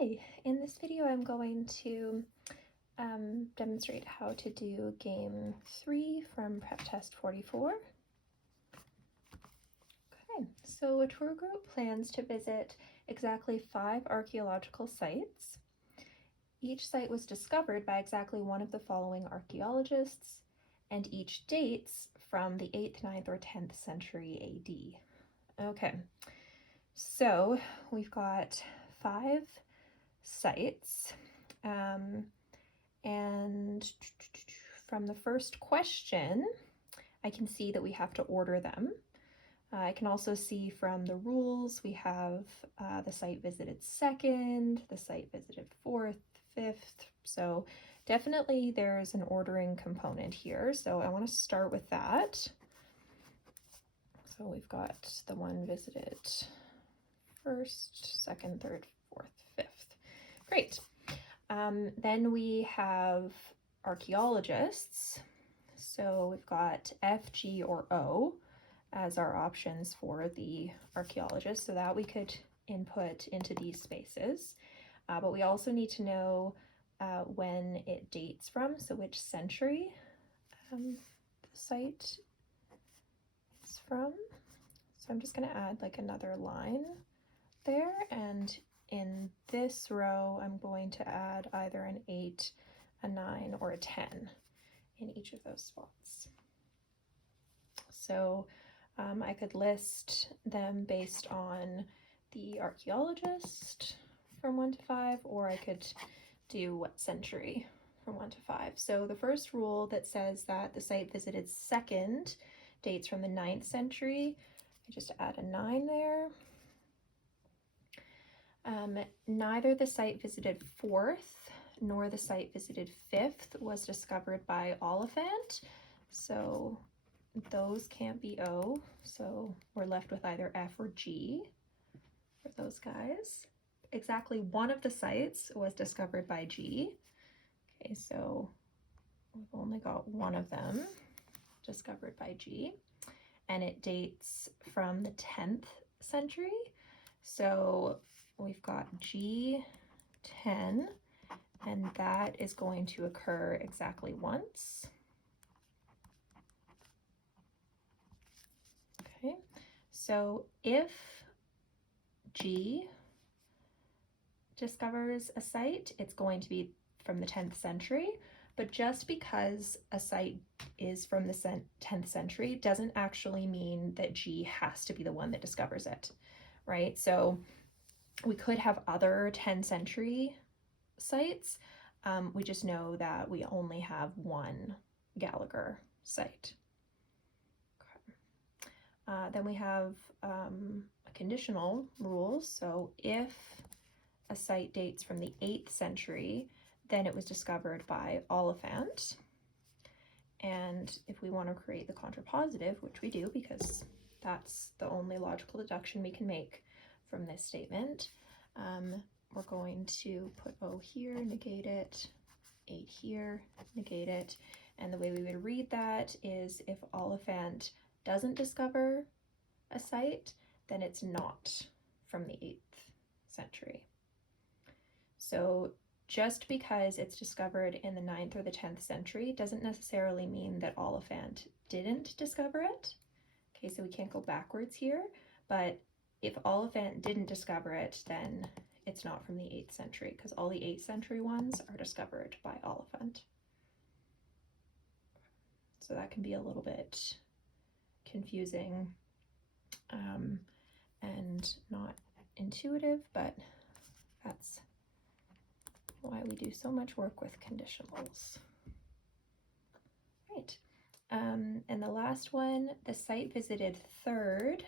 Hi, in this video I'm going to demonstrate how to do game 3 from Prep Test 44. Okay, so a tour group plans to visit exactly 5 archaeological sites. Each site was discovered by exactly one of the following archaeologists, and each dates from the 8th, 9th, or 10th century AD. Okay, so we've got 5 sites, and from the first question I can see that we have to order them. I can also see from the rules we have the site visited second, the site visited fourth, fifth, so definitely there's an ordering component here, so I want to start with that. So we've got the one visited first, second, third, fourth, fifth. Great. Then we have archaeologists. So we've got F, G, or O as our options for the archaeologists, so that we could input into these spaces. But we also need to know when it dates from, so which century the site is from. So I'm just going to add like another line there, and in this row I'm going to add either an 8, a 9, or a 10 in each of those spots. So I could list them based on the archaeologist from 1 to 5, or I could do what century from 1 to 5. So the first rule that says that the site visited second dates from the 9th century, I just add a 9 there. Neither the site visited fourth nor the site visited fifth was discovered by Oliphant, so those can't be O, so we're left with either F or G for those guys. Exactly one of the sites was discovered by G. Okay, so we've only got one of them discovered by G, and it dates from the 10th century. So we've got G10, and that is going to occur exactly once. Okay, so if G discovers a site, it's going to be from the 10th century, but just because a site is from the 10th century doesn't actually mean that G has to be the one that discovers it, right? So we could have other 10th century sites. We just know that we only have one Gallagher site. Okay. Then we have conditional rules. So if a site dates from the 8th century, then it was discovered by Oliphant. And if we want to create the contrapositive, which we do because that's the only logical deduction we can make from this statement, we're going to put O here, negate it, 8 here, negate it, and the way we would read that is if Oliphant doesn't discover a site, then it's not from the 8th century. So just because it's discovered in the 9th or the 10th century doesn't necessarily mean that Oliphant didn't discover it. Okay, so we can't go backwards here, but if Oliphant didn't discover it, then it's not from the 8th century because all the 8th century ones are discovered by Oliphant. So that can be a little bit confusing and not intuitive, but that's why we do so much work with conditionals. Right, and the last one, the site visited third,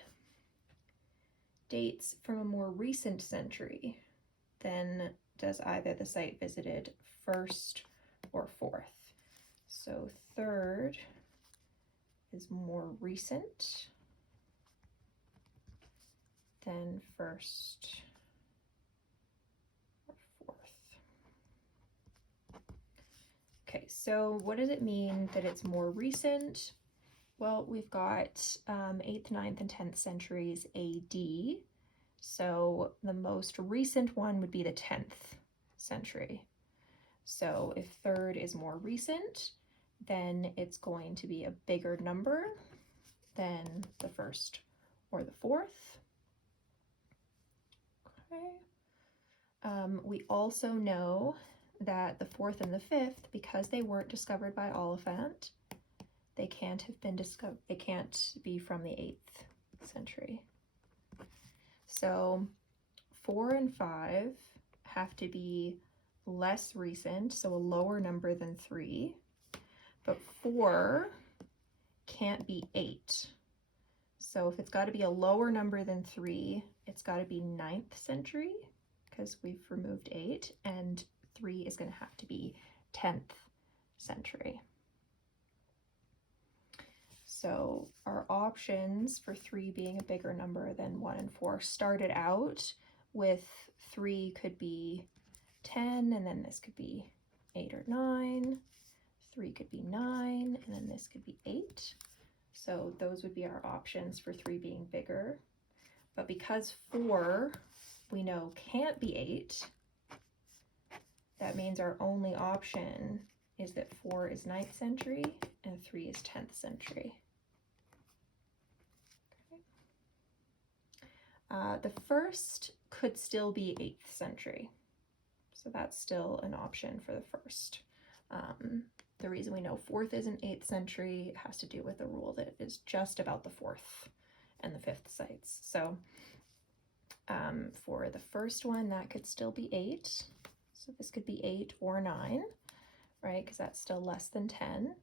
dates from a more recent century than does either the site visited first or fourth. So third is more recent than first or fourth. Okay, so what does it mean that it's more recent? Well, we've got 8th, 9th, and 10th centuries AD So the most recent one would be the 10th century. So if third is more recent, then it's going to be a bigger number than the first or the fourth. Okay. We also know that the fourth and the fifth, because they weren't discovered by Oliphant, they can't have been discovered. They can't be from the 8th century. So 4 and 5 have to be less recent, so a lower number than 3, but 4 can't be 8. So if it's got to be a lower number than 3, it's got to be 9th century, because we've removed 8, and 3 is going to have to be 10th century. So our options for 3 being a bigger number than 1 and 4 started out with 3 could be 10, and then this could be 8 or 9. 3 could be 9, and then this could be 8. So those would be our options for 3 being bigger. But because 4 we know can't be 8, that means our only option is that 4 is 9th century and 3 is 10th century. Okay. The first could still be 8th century. So that's still an option for the first. The reason we know 4th isn't 8th century has to do with a rule that is just about the 4th and the 5th sites. So for the first one, that could still be 8. So this could be 8 or 9, right? Because that's still less than 10.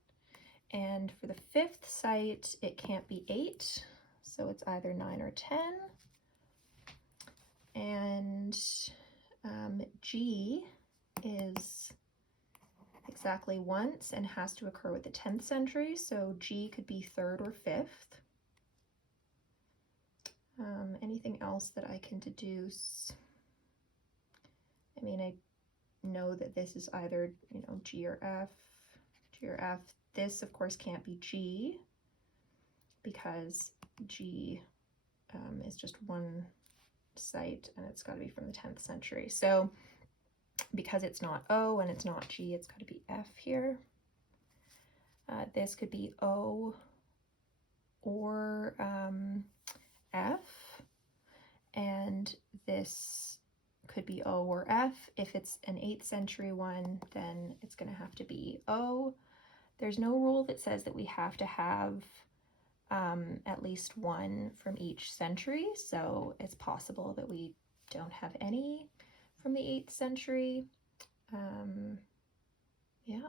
And for the 5th site, it can't be 8. So it's either 9 or 10. And G is exactly once and has to occur with the 10th century, so G could be 3rd or 5th. Anything else that I can deduce? I mean, I know that this is either, G or F. This, of course, can't be G because G is just one site and it's got to be from the 10th century. So because it's not O and it's not G, it's got to be F here. This could be O or F, and this could be O or F. If it's an 8th century one, then it's going to have to be O. There's no rule that says that we have to have at least one from each century, so it's possible that we don't have any from the 8th century. Yeah,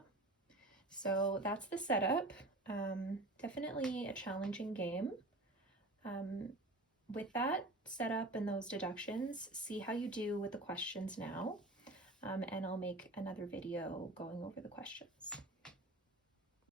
so that's the setup. Definitely a challenging game. With that setup and those deductions, see how you do with the questions now, and I'll make another video going over the questions.